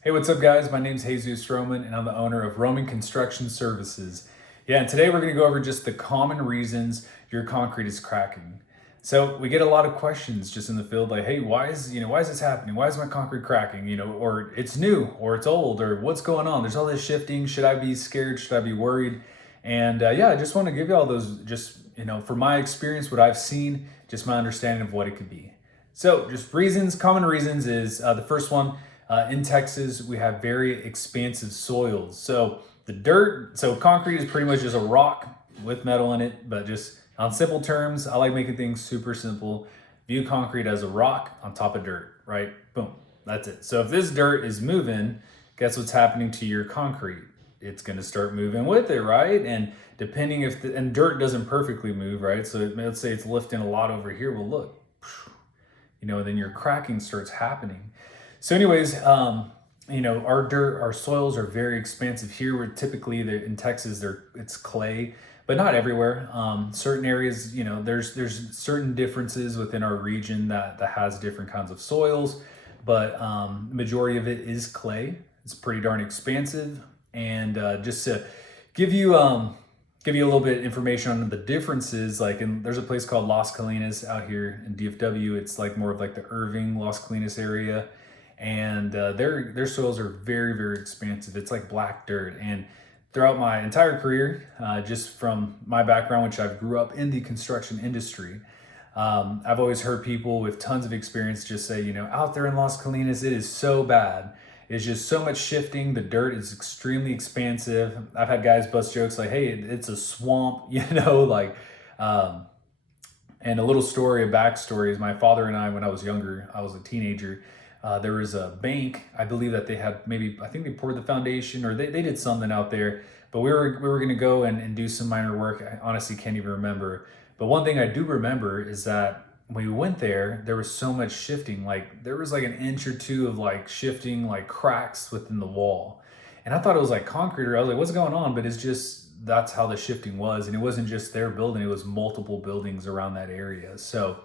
Hey, what's up, guys? My name's Jesus Roman, and I'm the owner of Roman Construction Services. Yeah, and today we're going to go over just the common reasons your concrete is cracking. So we get a lot of questions just in the field, like, "Hey, why is this happening? Why is my concrete cracking? Or it's new, or it's old, or what's going on? There's all this shifting. Should I be scared? Should I be worried?" And yeah, I just want to give you all those, just from my experience, what I've seen, just my understanding of what it could be. So, just reasons, common reasons is the first one. In Texas, we have very expansive soils. So concrete is pretty much just a rock with metal in it, but just on simple terms, I like making things super simple. View concrete as a rock on top of dirt, right? Boom, that's it. So if this dirt is moving, guess what's happening to your concrete? It's going to start moving with it, right? And depending and dirt doesn't perfectly move, right? So let's say it's lifting a lot over here. Well, look, then your cracking starts happening. So, anyways, our soils are very expansive here. We're typically in Texas, it's clay, but not everywhere. Certain areas, there's certain differences within our region that has different kinds of soils, but the majority of it is clay. It's pretty darn expansive, and just to give you a little bit of information on the differences, there's a place called Las Colinas out here in DFW. It's like more of like the Irving, Las Colinas area, and their soils are very, very expansive. It's like black dirt. And throughout my entire career, just from my background, which I grew up in the construction industry, I've always heard people with tons of experience just say, out there in Las Colinas, it is so bad. It's just so much shifting. The dirt is extremely expansive. I've had guys bust jokes like, "Hey, it's a swamp," and a little story, a backstory is my father and I, when I was younger, I was a teenager. There was a bank, I believe that they had I think they poured the foundation or they did something out there, but we were going to go and do some minor work. I honestly can't even remember. But one thing I do remember is that when we went there was so much shifting. Like there was like an inch or two of like shifting, like cracks within the wall. And I thought it was like concrete, or I was like, what's going on? But it's just, that's how the shifting was. And it wasn't just their building, it was multiple buildings around that area. So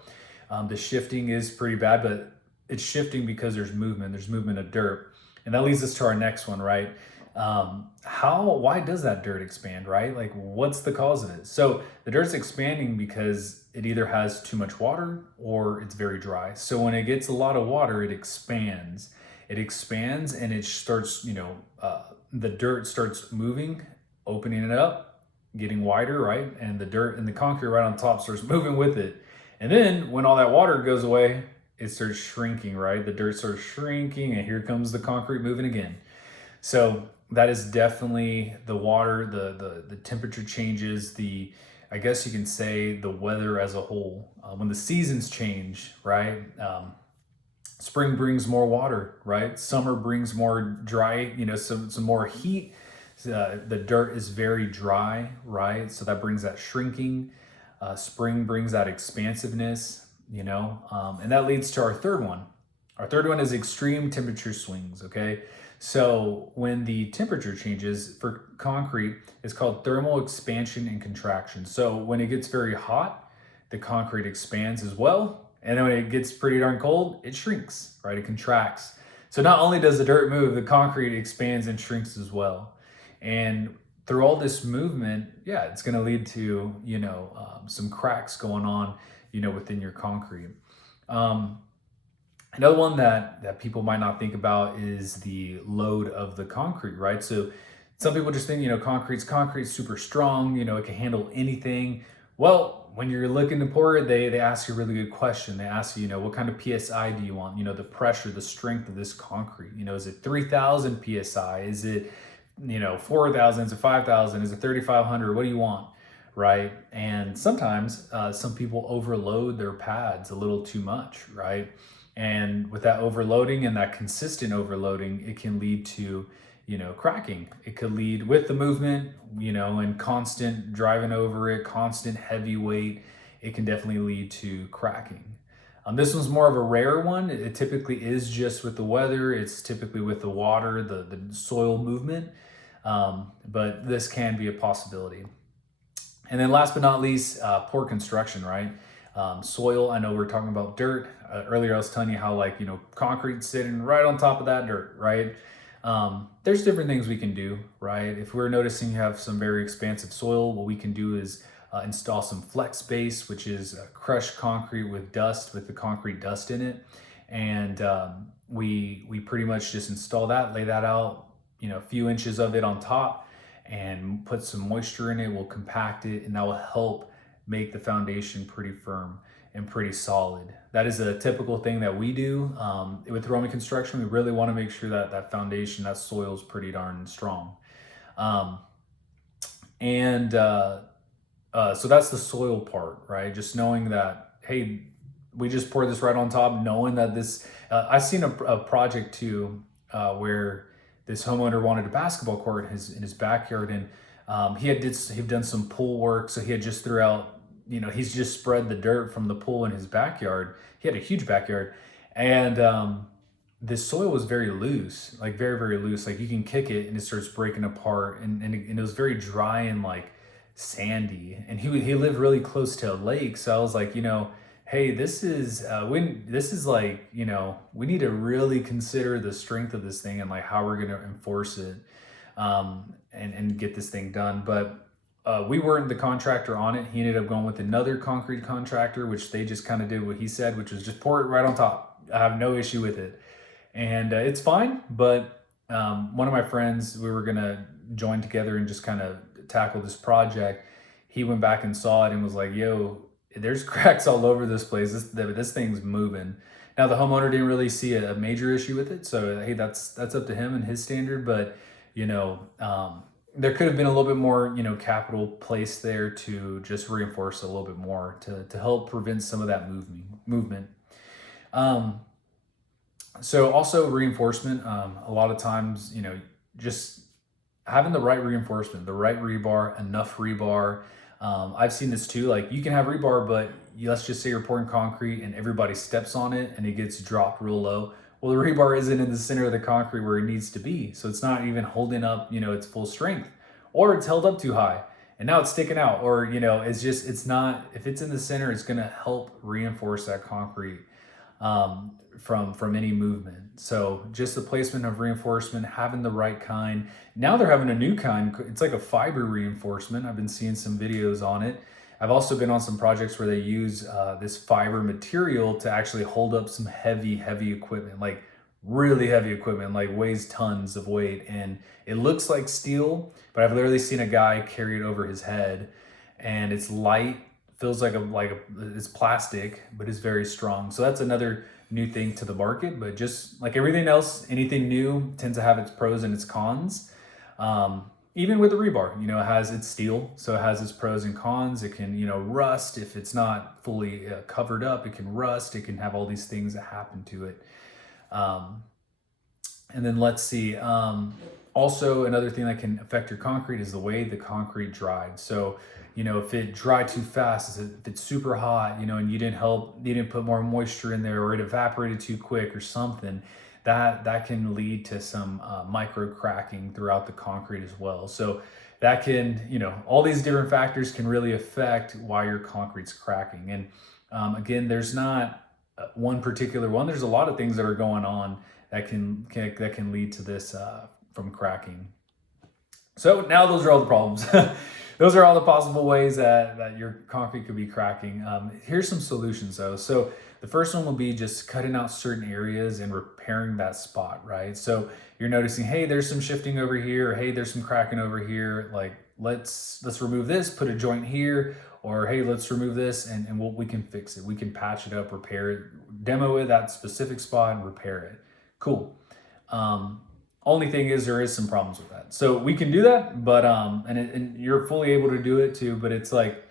the shifting is pretty bad, but it's shifting because there's movement of dirt. And that leads us to our next one, right? Why does that dirt expand, right? Like what's the cause of it? So the dirt's expanding because it either has too much water or it's very dry. So when it gets a lot of water, it expands. And it starts, the dirt starts moving, opening it up, getting wider, right? And the dirt and the concrete right on top starts moving with it. And then when all that water goes away, it starts shrinking, right? The dirt starts shrinking, and here comes the concrete moving again. So that is definitely the water, the temperature changes, I guess you can say the weather as a whole. When the seasons change, right? Spring brings more water, right? Summer brings more dry, some more heat. The dirt is very dry, right? So that brings that shrinking. Spring brings that expansiveness, and that leads to our third one. Our third one is extreme temperature swings, okay? So when the temperature changes for concrete, it's called thermal expansion and contraction. So when it gets very hot, the concrete expands as well. And then when it gets pretty darn cold, it shrinks, right? It contracts. So not only does the dirt move, the concrete expands and shrinks as well. And through all this movement, yeah, it's going to lead to, some cracks going on, within your concrete. Another one that people might not think about is the load of the concrete, right? So some people just think, concrete's super strong, it can handle anything. Well, when you're looking to pour it, they ask you a really good question. They ask you, what kind of PSI do you want? The pressure, the strength of this concrete. Is it 3,000 PSI? Is it, 4,000? Is it 5,000? Is it 3,500? What do you want? Right? And sometimes some people overload their pads a little too much, right? And with that overloading and that consistent overloading, it can lead to, cracking. It could lead with the movement, and constant driving over it, constant heavy weight. It can definitely lead to cracking. This one's more of a rare one. It typically is just with the weather. It's typically with the water, the soil movement. But this can be a possibility. And then last but not least, poor construction, right? Soil, I know we're talking about dirt. Earlier I was telling you how concrete's sitting right on top of that dirt, right? There's different things we can do, right? If we're noticing you have some very expansive soil, what we can do is install some flex base, which is crushed concrete with dust, with the concrete dust in it. And we pretty much just install that, lay that out, a few inches of it on top, and put some moisture in it. We'll compact it, and that will help make the foundation pretty firm and pretty solid. That is a typical thing that we do with Roman construction. We really want to make sure that that foundation, that soil is pretty darn strong. So that's the soil part, right? Just knowing that, hey, we just poured this right on top, knowing that this, I've seen a project too, where this homeowner wanted a basketball court in his backyard, and he'd done some pool work. So he had just threw out, he's just spread the dirt from the pool in his backyard. He had a huge backyard, and the soil was very loose, like very, very loose. Like you can kick it and it starts breaking apart, and it was very dry and like sandy. And he lived really close to a lake, so I was like, hey, this is like, we need to really consider the strength of this thing and like how we're going to enforce it, and get this thing done. But we weren't the contractor on it. He ended up going with another concrete contractor, which they just kind of did what he said, which was just pour it right on top. I have no issue with it. And it's fine. But one of my friends, we were going to join together and just kind of tackle this project. He went back and saw it and was like, yo, there's cracks all over this place. This thing's moving. Now the homeowner didn't really see a major issue with it. So, hey, that's up to him and his standard. But, there could have been a little bit more, capital placed there to just reinforce a little bit more to help prevent some of that movement. So also reinforcement, a lot of times, just having the right reinforcement, the right rebar, enough rebar. I've seen this too, like you can have rebar, but let's just say you're pouring concrete and everybody steps on it and it gets dropped real low. Well, the rebar isn't in the center of the concrete where it needs to be. So it's not even holding up, its full strength, or it's held up too high and now it's sticking out, or, it's not, if it's in the center, it's going to help reinforce that concrete from any movement. So just the placement of reinforcement, having the right kind. Now they're having a new kind. It's like a fiber reinforcement. I've been seeing some videos on it. I've also been on some projects where they use this fiber material to actually hold up some heavy equipment, like really heavy equipment, like weighs tons of weight. And it looks like steel, but I've literally seen a guy carry it over his head, and it's light, feels like it's plastic, but it's very strong. So that's another new thing to the market. But just like everything else, anything new tends to have its pros and its cons. Even with the rebar, it's steel, so it has its pros and cons. It can, rust if it's not fully covered up. It can rust. It can have all these things that happen to it. And then let's see. Also, another thing that can affect your concrete is the way the concrete dried. So, if it dried too fast, if it's super hot, and you didn't put more moisture in there, or it evaporated too quick or something, that can lead to some micro cracking throughout the concrete as well. So that can, all these different factors can really affect why your concrete's cracking. And again, there's not one particular one. There's a lot of things that are going on that can lead to this from cracking. So now those are all the problems. Those are all the possible ways that your concrete could be cracking. Here's some solutions though. So the first one will be just cutting out certain areas and repairing that spot, right? So you're noticing, hey, there's some shifting over here, or hey, there's some cracking over here. Like let's remove this, put a joint here, or hey, let's remove this, and we can fix it. We can patch it up, repair it, demo it, that specific spot, and repair it. Cool. Only thing is there is some problems with that. So we can do that, but and you're fully able to do it too, but it's like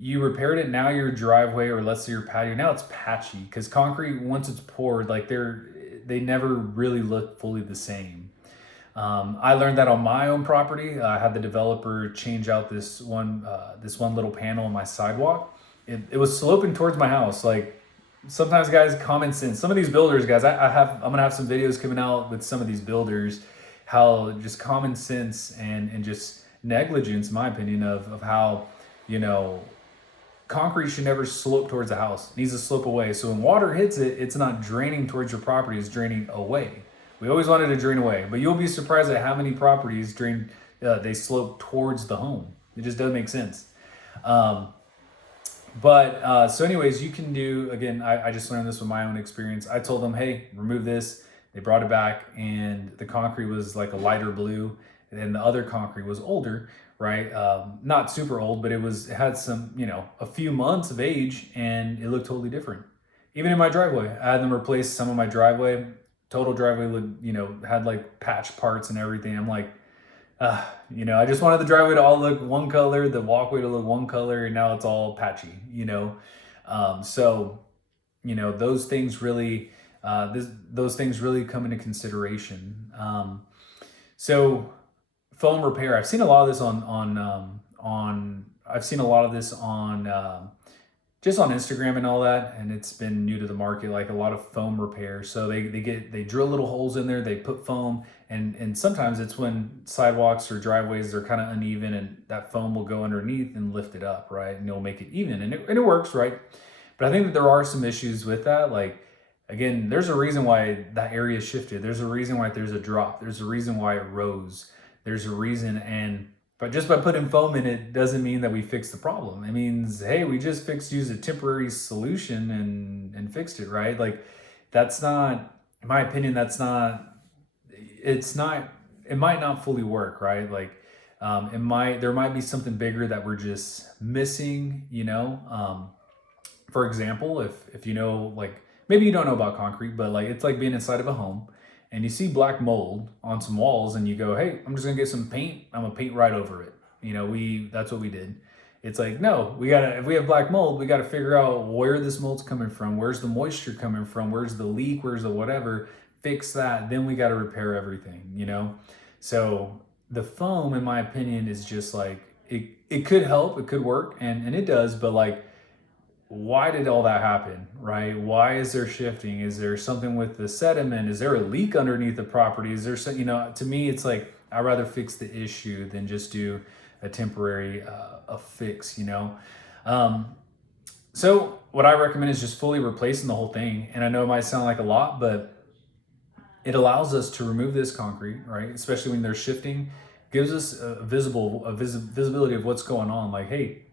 you repaired it, now your driveway, or let's say your patio, now it's patchy, because concrete, once it's poured, like they never really look fully the same. I learned that on my own property. I had the developer change out this one little panel on my sidewalk. It was sloping towards my house. Like sometimes guys, common sense, some of these builders, guys, I'm gonna have some videos coming out with some of these builders, how just common sense and just negligence, in my opinion, of how, concrete should never slope towards the house. It needs to slope away. So when water hits it, it's not draining towards your property, it's draining away. We always wanted to drain away, but you'll be surprised at how many properties drain, they slope towards the home. It just doesn't make sense. Um, so anyways, you can do, again, I just learned this with my own experience. I told them, hey, remove this. They brought it back, and the concrete was like a lighter blue, and the other concrete was older, right? Not super old, but it had some, a few months of age, and it looked totally different. Even in my driveway, I had them replace some of my driveway. Total driveway looked, had like patch parts and everything. I'm like, I just wanted the driveway to all look one color, the walkway to look one color, and now it's all patchy, So, those things really, those things really come into consideration. So foam repair, I've seen a lot of this I've seen a lot of this on, just on Instagram and all that, and it's been new to the market, like a lot of foam repair. So they drill little holes in there, they put foam, and sometimes it's when sidewalks or driveways are kind of uneven, and that foam will go underneath and lift it up, right? And it'll make it even, and it works, right? But I think that there are some issues with that. Like, again, there's a reason why that area shifted. There's a reason why there's a drop. There's a reason why it rose. There's a reason, but just by putting foam in it doesn't mean that we fix the problem. It means, hey, we just used a temporary solution and fixed it, right? Like, that's not, in my opinion, it might not fully work, right? Like, there might be something bigger that we're just missing, For example, if like, maybe you don't know about concrete, but like, it's like being inside of a home, and you see black mold on some walls, and you go, hey, I'm just gonna get some paint. I'm gonna paint right over it. That's what we did. It's like, no, if we have black mold, we gotta figure out where this mold's coming from. Where's the moisture coming from? Where's the leak? Where's the whatever? Fix that. Then we gotta repair everything, So the foam, in my opinion, is just like, it could help, it could work, and it does, but like, why did all that happen, right? Why is there shifting? Is there something with the sediment? Is there a leak underneath the property? Is there some, to me, it's like, I'd rather fix the issue than just do a temporary a fix, So what I recommend is just fully replacing the whole thing. And I know it might sound like a lot, but it allows us to remove this concrete, right? Especially when they're shifting, gives us visibility of what's going on. Like, hey,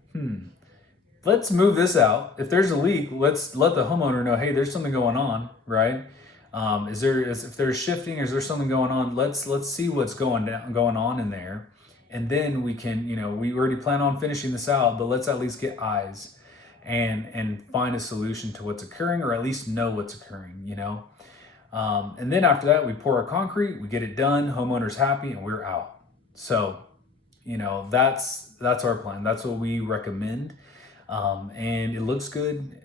let's move this out. If there's a leak, let's let the homeowner know, hey, there's something going on, right? If there's shifting, is there something going on? Let's see what's going on in there. And then we can, we already plan on finishing this out, but let's at least get eyes and find a solution to what's occurring, or at least know what's occurring, And then after that, we pour our concrete, we get it done, homeowner's happy, and we're out. So, that's our plan. That's what we recommend. And it looks good.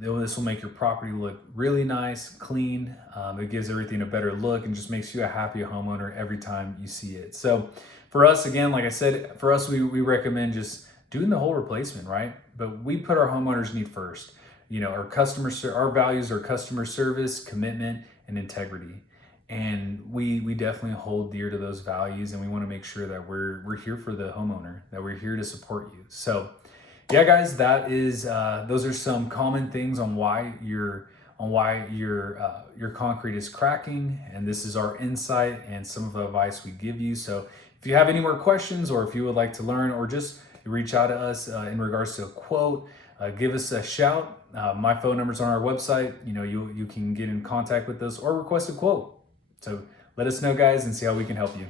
This will make your property look really nice, clean. It gives everything a better look and just makes you a happy homeowner every time you see it. So for us, again, like I said, for us, we recommend just doing the whole replacement, right? But we put our homeowners' need first. Our values are customer service, commitment, and integrity. And we definitely hold dear to those values, and we want to make sure that we're here for the homeowner, that we're here to support you. So yeah, guys, those are some common things on why your concrete is cracking, and this is our insight and some of the advice we give you. So if you have any more questions, or if you would like to learn, or just reach out to us in regards to a quote, give us a shout. My phone number's on our website. You can get in contact with us or request a quote. So let us know, guys, and see how we can help you.